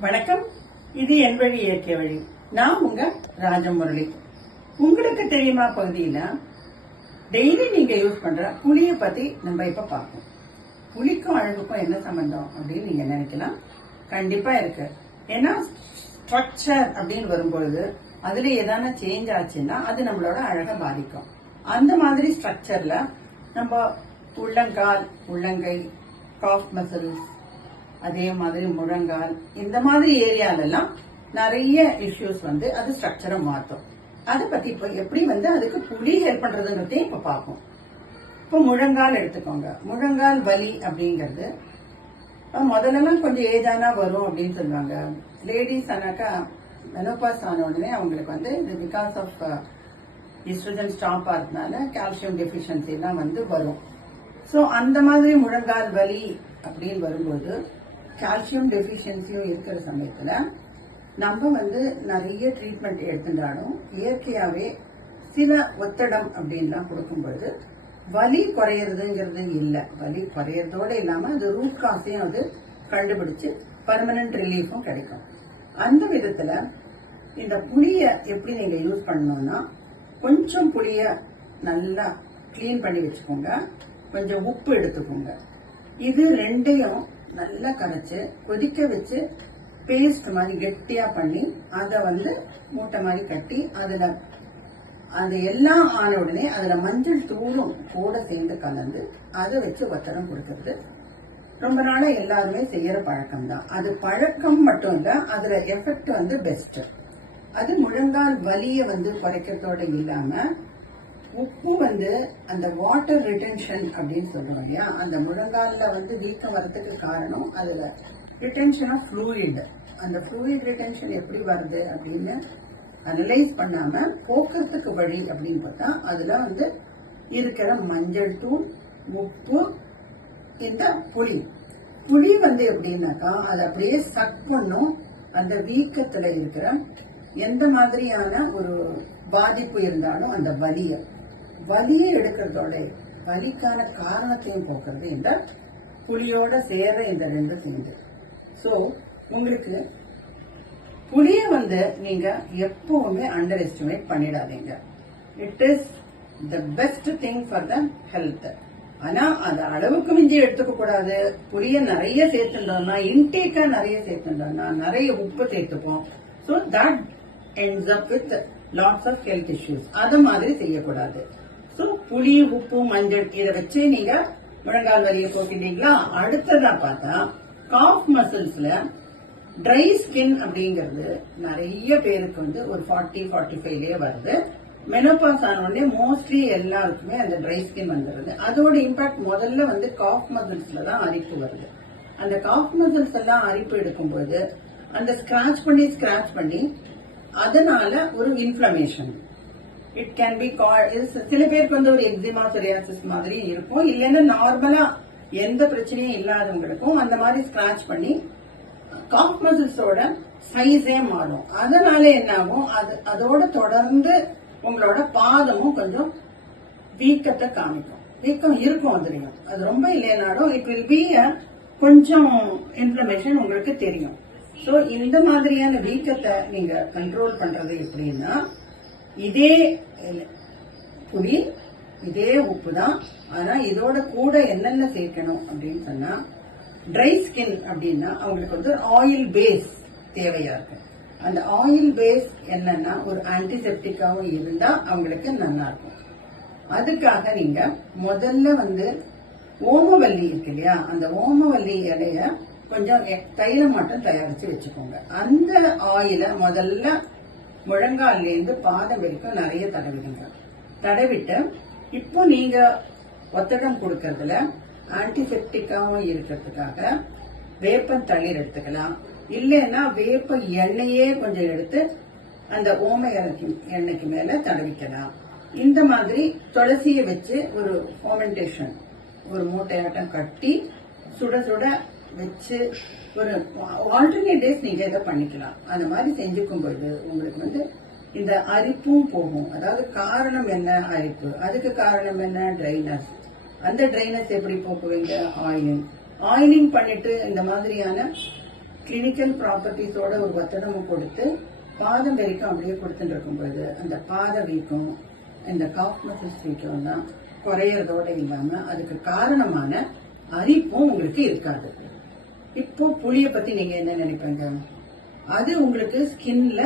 வணக்கம். இது என் வழி இயற்கை வழி. நான் உங்க ராஜமுரளி. உங்களுக்கு தெரியுமா பகுதியில? டெய்லி நீங்க யூஸ் பண்ற புளிய பத்தி நம்ம இப்ப பார்ப்போம். புளிக்கும் அழகுக்கும் என்ன சம்பந்தம் அப்படின்னு நீங்க நினைக்கலாம். கண்டிப்பா இருக்கு. ஏன்னா ஸ்ட்ரக்சர் அப்படின்னு வரும்பொழுது அதுல ஏதான சேஞ்ச் ஆச்சுன்னா அது நம்மளோட அழகை பாதிக்கும். அந்த மாதிரி ஸ்ட்ரக்சர்ல நம்ம உள்ளங்கால் உள்ளங்கை காஃப் மசில்ஸ் அதே மாதிரி முழங்கால் இந்த மாதிரி ஏரியாலெல்லாம் நிறைய இஷ்யூஸ் வந்து அது ஸ்ட்ரக்சரை மாற்றும். அதை பத்தி இப்போ எப்படி வந்து அதுக்கு புலி ஹெல்ப் பண்றதுங்கிறதையும் இப்போ பார்ப்போம். இப்போ முழங்கால் எடுத்துக்கோங்க. முழங்கால் வலி அப்படிங்கிறது முதல்லலாம் கொஞ்சம் ஏஜானா வரும் அப்படின்னு சொல்லுவாங்க. லேடிஸ் ஆனாக்கா மெனோபாஸ் ஆன உடனே அவங்களுக்கு வந்து இது பிகாஸ் ஆஃப் இஸ்ட்ரஜன் ஸ்டாப் ஆகிறதுனால கால்சியம் டெஃபிஷியன்சி எல்லாம் வந்து வரும். ஸோ அந்த மாதிரி முழங்கால் வலி அப்படின்னு வரும்போது கால்சியம் டெஃபிஷியன்சியும் இருக்கிற சமயத்தில் நம்ம வந்து நிறைய ட்ரீட்மெண்ட் எடுத்துட்டாலும் இயற்கையாகவே சில ஒத்தடம் அப்படின்லாம் கொடுக்கும்பொழுது வலி குறையிறதுங்கிறது இல்லை. வலி குறையறதோட இல்லாமல் அது ரூட் காசையும் அது கண்டுபிடிச்சு பர்மனன்ட் ரிலீஃபும் கிடைக்கும். அந்த விதத்தில் இந்த புளியை எப்படி நீங்கள் யூஸ் பண்ணணும்னா கொஞ்சம் புளியை நல்லா க்ளீன் பண்ணி வச்சுக்கோங்க. கொஞ்சம் உப்பு எடுத்துக்கோங்க. இது ரெண்டையும் நல்லா கரைச்சு கொதிக்க வச்சு பேஸ்ட் மாதிரி கெட்டியா பண்ணி அதை வந்து மூட்டை மாதிரி கட்டி அதுல அது எல்லாம் ஆன உடனே அதுல மஞ்சள் தூளும் கூட சேர்ந்து கலந்து அதை வச்சு ஒத்தடம் கொடுக்கறது. ரொம்ப நாளா எல்லாருமே செய்யற பழக்கம் தான் அது பழக்கம் மட்டும் இல்ல அதுல எஃபெக்ட் வந்து பெஸ்ட் அது முழங்கால் வலியை வந்து குறைக்கிறதோட இல்லாம உப்பு வந்து அந்த வாட்டர் ரிட்டென்ஷன் அப்படின்னு சொல்றோம் இல்லையா? அந்த முழங்கால்ல வந்து வீக்கம் வரத்துக்கு காரணம் அதுல ரிட்டென்ஷன் ஆஃப் ஃப்ளூயிட் அந்த ஃப்ளூயிட் ரிட்டென்ஷன் எப்படி வருது அப்படின்னு அனலைஸ் பண்ணாம போக்குறதுக்கு வழி அப்படின்னு பார்த்தா அதுல வந்து இருக்கிற மஞ்சள் தூள் உப்பு இந்த புளி. புளி வந்து எப்படின்னாக்கா அது அப்படியே சக் பண்ணும். அந்த வீக்கத்துல இருக்கிற எந்த மாதிரியான ஒரு பாதிப்பு இருந்தாலும் அந்த வலியை. வலியை எடுக்கிறதோட வலிக்கான காரணத்தையும் போக்குறது இந்த புளியோட சேர இந்த ரெண்டு சேர்ந்து ஸோ உங்களுக்கு புளியை வந்து நீங்க எப்பவுமே அண்டர் எஸ்டிமேட் பண்ணிடாதீங்க. It is the best thing for the health ஆனா அது அளவுக்கு மிஞ்சி எடுத்துக்க கூடாது. புளிய நிறைய சேர்த்துட்டோம்னா இன்டேக்கா நிறைய சேர்த்துட்டோம்னா நிறைய உப்பு சேர்த்துப்போம். So that ends up with lots of health issues அது மாதிரி செய்யக்கூடாது. ஸோ புளி உப்பு மஞ்சள் இதை வச்சு நீங்க முழங்கால் வலியை போக்கிட்டீங்களா அடுத்ததா பார்த்தா காஃப் மசில்ஸ்ல ட்ரை ஸ்கின் அப்படிங்கிறது நிறைய பேருக்கு வந்து ஒரு ஃபார்ட்டி ஃபார்ட்டி ஃபைவ்லயே வருது. மெனோபாஸ் ஆன மோஸ்ட்லி எல்லாருக்குமே அந்த ட்ரை ஸ்கின் வந்துடுது. அதோட இம்பாக்ட் முதல்ல வந்து காஃப் மசில்ஸ்ல தான் அரிப்பு வருது. அந்த காஃப் மசில்ஸ் எல்லாம் அரிப்பு எடுக்கும்போது அந்த ஸ்கிராச் பண்ணி ஸ்கிராச் பண்ணி அதனால ஒரு இன்ஃபிளமேஷன் இட் கேன் பி சில பேருக்கு வந்து ஒரு எக்ஸிமா சொரியாசிஸ் மாதிரி இருக்கும். இல்லைன்னா நார்மலா எந்த பிரச்சனையும் இல்லாதவங்களுக்கும் அந்த மாதிரி ஸ்கிராச் பண்ணி காஃப் மசில்ஸோட சைஸே மாறும். அதனால என்ன ஆகும் அது அதோட தொடர்ந்து உங்களோட பாதமும் கொஞ்சம் வீக்கத்தை காமிக்கும். வீக்கம் இருக்கும் அதுலயும். அது ரொம்ப இல்லைனாலும் இட் வில் பி கொஞ்சம் இன்ஃபர்மேஷன் உங்களுக்கு தெரியும். ஸோ இந்த மாதிரியான வீக்கத்தை நீங்க கண்ட்ரோல் பண்றது எப்படின்னா இதே புளி இதே உப்பு தான் ஆனா இதோட கூட என்னென்ன சேர்க்கணும் அப்படின்னு சொன்னா ட்ரை ஸ்கின் அப்படின்னா அவங்களுக்கு வந்து ஆயில் பேஸ் தேவையா இருக்கு. அந்த ஆயில் பேஸ் என்னன்னா ஒரு ஆன்டிசெப்டிக்காவும் இருந்தா அவங்களுக்கு நல்லா இருக்கும். அதுக்காக நீங்க முதல்ல வந்து ஓமவல்லி இருக்கு இல்லையா? அந்த ஓமவல்லி இலைய கொஞ்சம் தைலம் மட்டும் தயாரிச்சு வச்சுக்கோங்க. அந்த ஆயில முதல்ல முழங்காலேருந்து பாதம் வரைக்கும் நிறைய தடவிடுங்க. தடவிட்டு இப்போ நீங்க ஒத்தடம் கொடுக்கறதுல ஆன்டிசெப்டிக்காகவும் இருக்கிறதுக்காக வேப்பம் தண்ணீர் எடுத்துக்கலாம். இல்லைன்னா வேப்ப எண்ணெயே கொஞ்சம் எடுத்து அந்த ஓமை எண்ணெய்க்கு எண்ணெய்க்கு மேல தடவிக்கலாம். இந்த மாதிரி துளசியை வச்சு ஒரு ஃபோமெண்டேஷன் ஒரு மூட்டையாட்டம் கட்டி சுட சுட வச்சு ஒரு ஆல்டர்னேட் டேஸ் நீங்க இதை பண்ணிக்கலாம். அந்த மாதிரி செஞ்சுக்கும் பொழுது உங்களுக்கு வந்து இந்த அரிப்பும் போகும். அதாவது காரணம் என்ன அரிப்பு? அதுக்கு காரணம் என்ன? ட்ரைனஸ் அந்த ட்ரைனஸ் எப்படி போக்குவீங்க ஆயிலிங் ஆயிலிங் பண்ணிட்டு இந்த மாதிரியான கிளினிக்கல் ப்ராப்பர்ட்டிஸோட ஒரு ஒத்தடமும் கொடுத்து பாதம் வரைக்கும் அப்படியே கொடுத்துட்டு இருக்கும்போது அந்த பாத வீக்கம் இந்த காஃப் மசில்ஸ் வீக்கம் தான் குறையறதோட இல்லாம அதுக்கு காரணமான அரிப்பும் உங்களுக்கு இருக்காது. இப்போ புளிய பத்தி நீங்க என்ன நினைப்பீங்க? அது உங்களுக்கு ஸ்கின்ல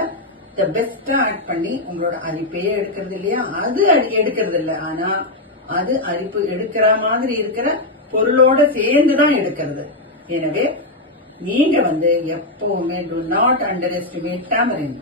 த பெஸ்டா ஆட் பண்ணி உங்களோட அரிப்பையே எடுக்கிறது இல்லையா? அது அடி- எடுக்கிறது இல்லை. ஆனா அது அரிப்பு எடுக்கிற மாதிரி இருக்கிற பொருளோட சேர்ந்து தான் எடுக்கிறது. எனவே நீங்க வந்து எப்பவுமே do not underestimate tamarin